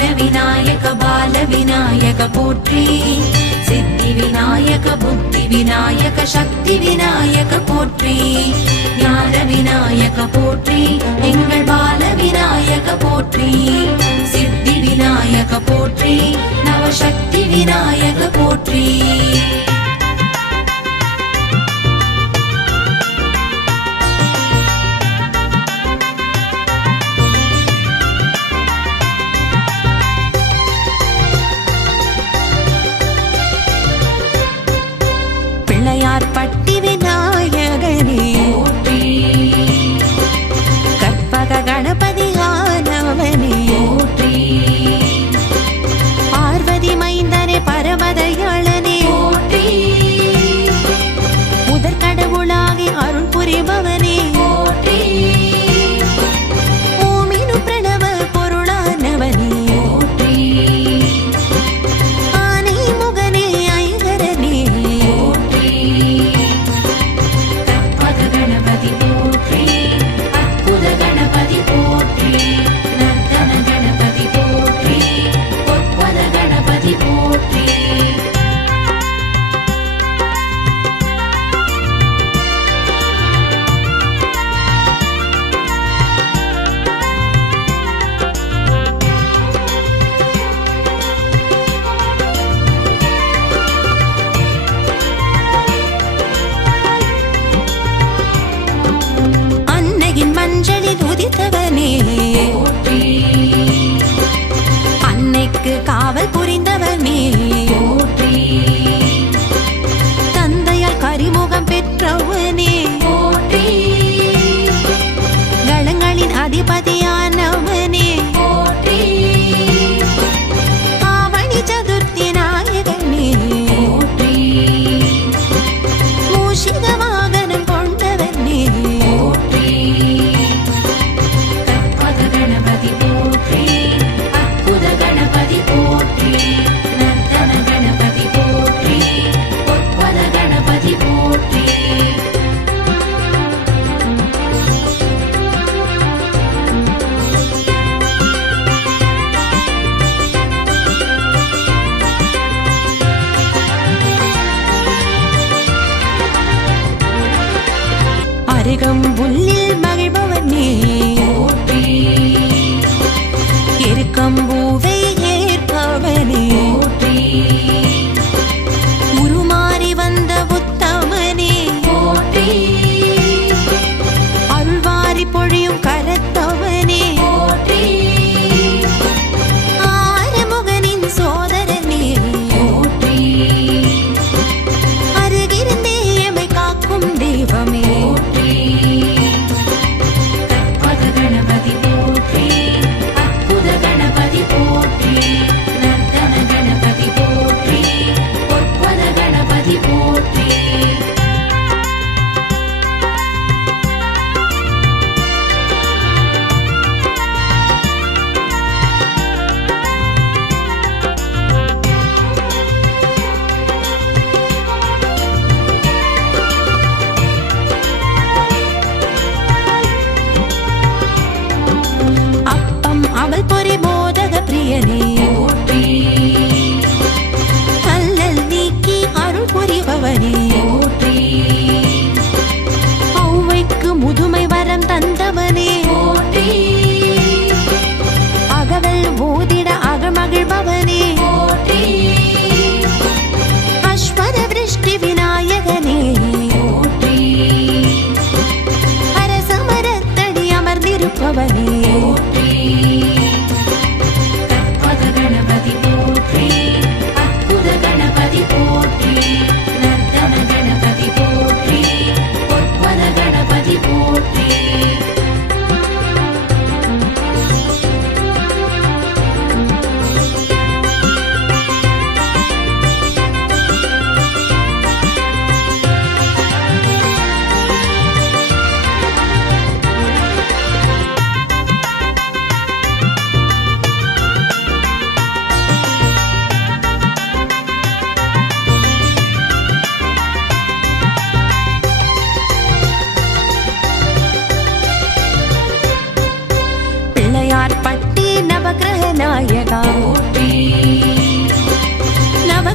ஞான விநாயக பால விநாயக போற்றி. சித்தி விநாயக புத்தி விநாயக சக்தி விநாயக போற்றி. ஞான விநாயக போற்றி எங்கள் பால விநாயக போற்றி. சித்தி விநாயக போற்றி நவசக்தி விநாயக போற்றி. Haribalan compadre. అధికం బుల్లి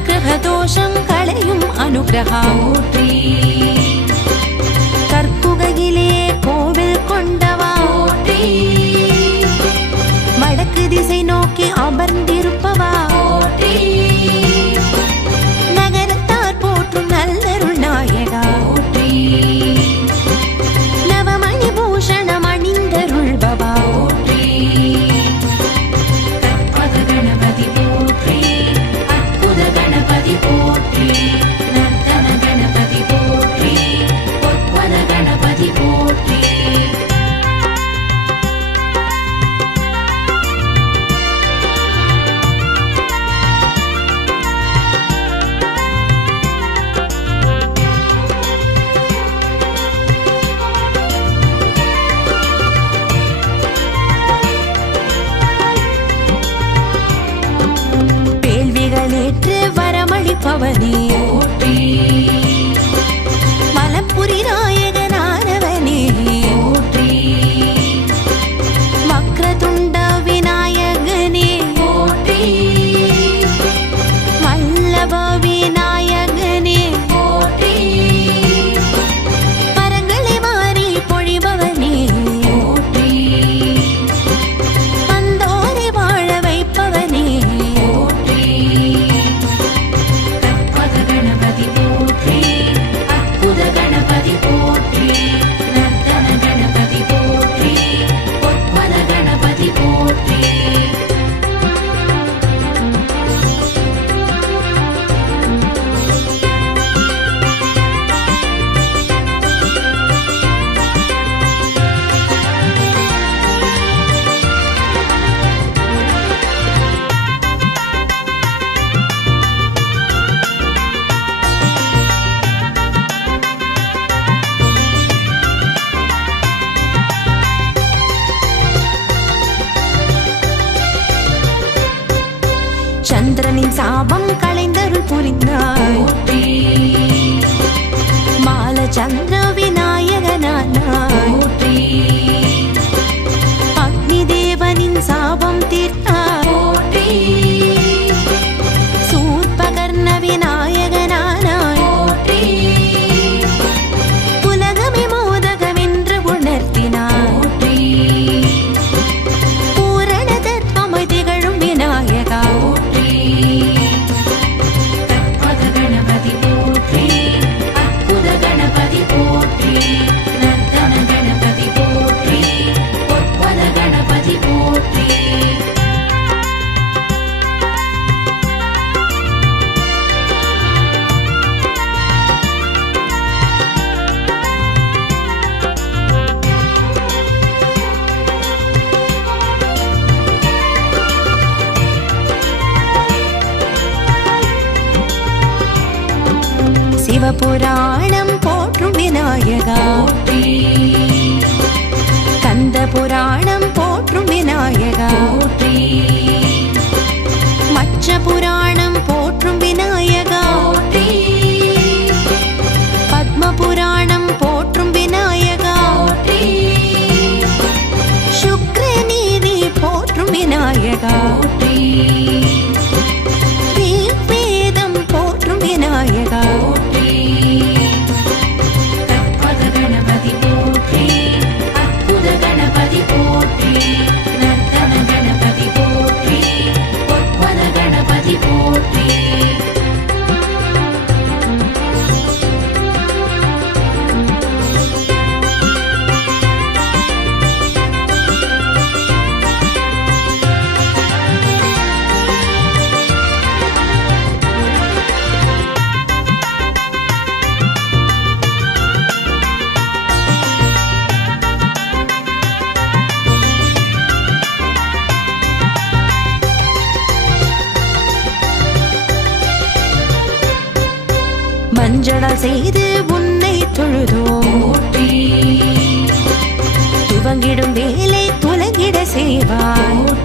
கிரகதோஷம் களையும் அனுகிரகா போற்றி அவனே சந்திரனின் சாபம் களைந்தருள் புரிந்தாய் மால சந்திர சிவபுராணம் போற்றும் விநாயகா கந்த புராணம் போற்றும் விநாயகா மச்ச புராணம் போற்றும் விநாயகா பத்ம புராணம் போற்றும் விநாயகா சுக்ரநீதி போற்றும் விநாயகா அஞ்சடல் செய்து உன்னை தொழுதோம். துவங்கிடும் வேலை துலங்கிட செய்வார்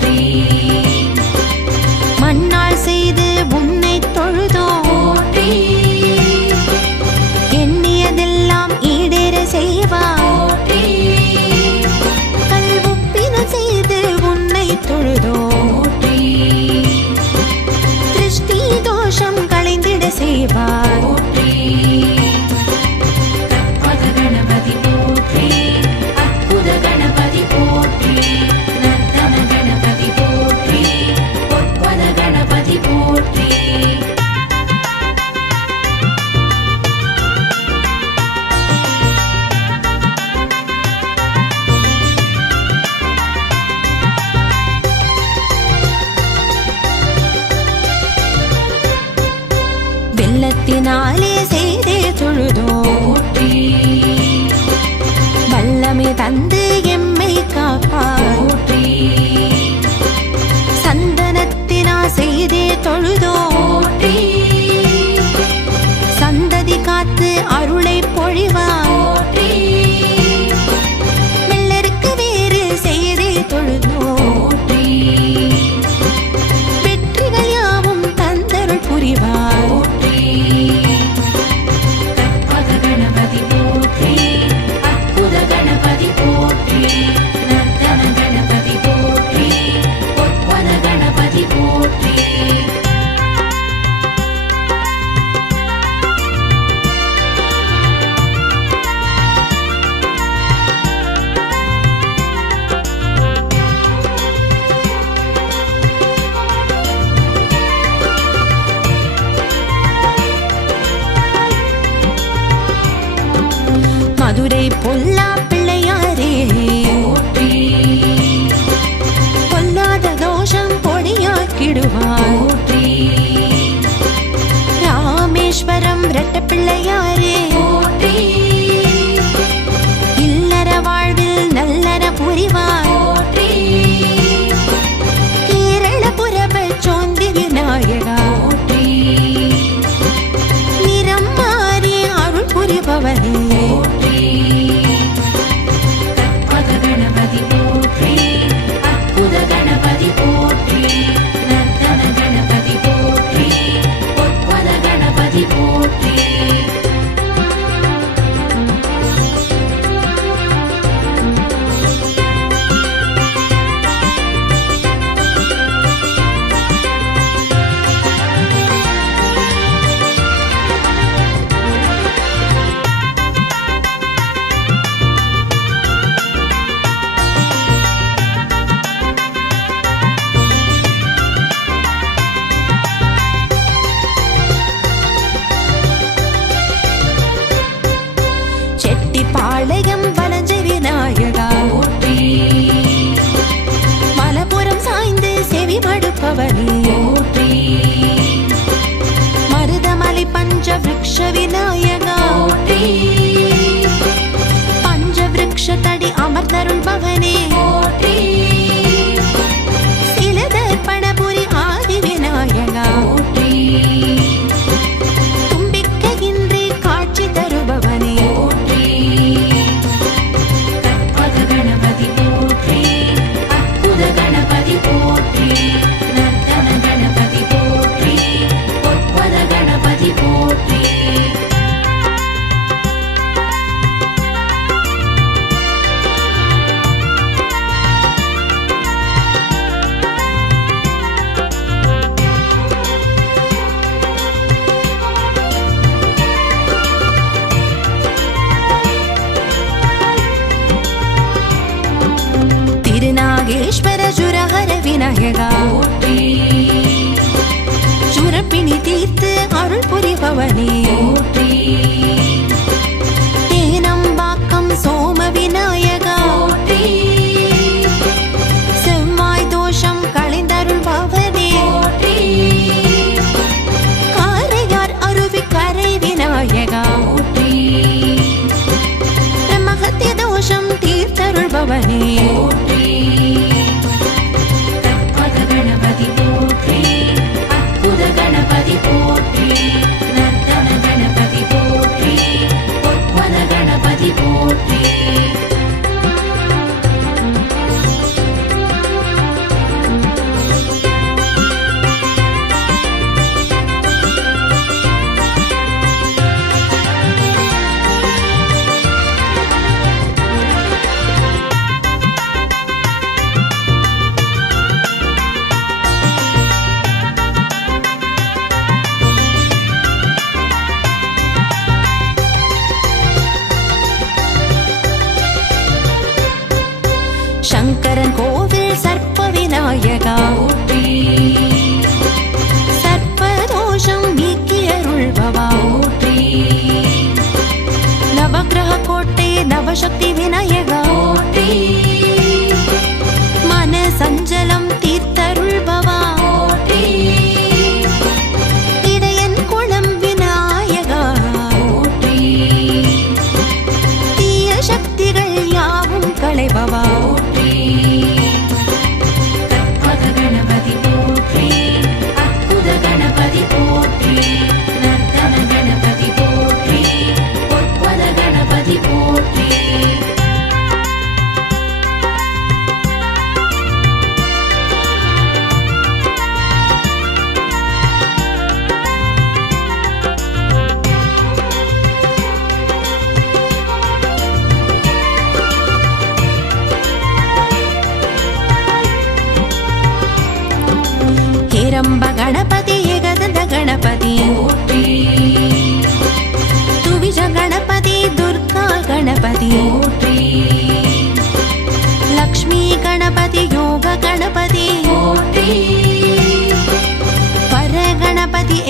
மண்ணால் செய்து உன்னை தொழுதோம். எண்ணியதெல்லாம் ஈடேற செய்வார் கல்வொப்பின செய்து உன்னை தொழுதோம். திருஷ்டி தோஷம் களைந்திட செய்வார் உண்மை தந்து எம்மை காப்பாற்றி. சந்தனத்தினா செய்தே தொழுதோ. சந்ததி காத்து அருளை பொழிவா மெல்லருக்கு வேறு செய்தே தொழுதோ. ரெட்ட பிள்ளையாரே போற்றி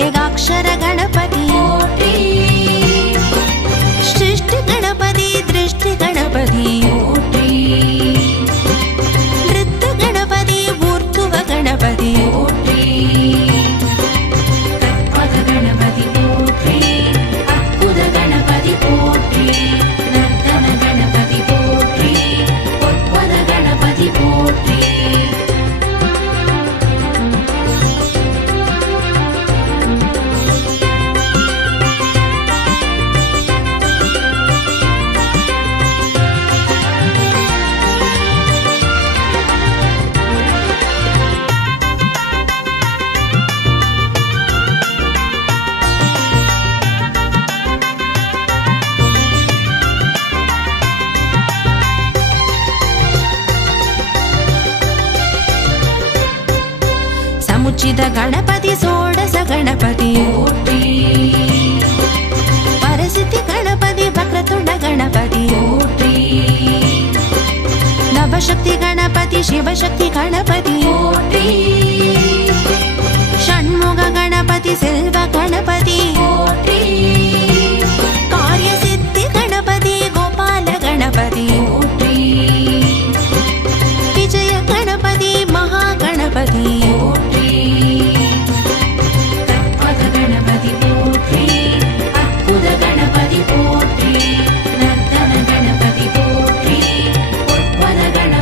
ஏகாட்சர கணபதி சச்சித கணபதி சோடச கணபதி போற்றி. பரசித்தி கணபதி வக்ரதுண்ட கணபதி. போற்றி. நவசக்தி கணபதி சிவசக்தி கணபதி. போற்றி. ஷண்முக கணபதி செல்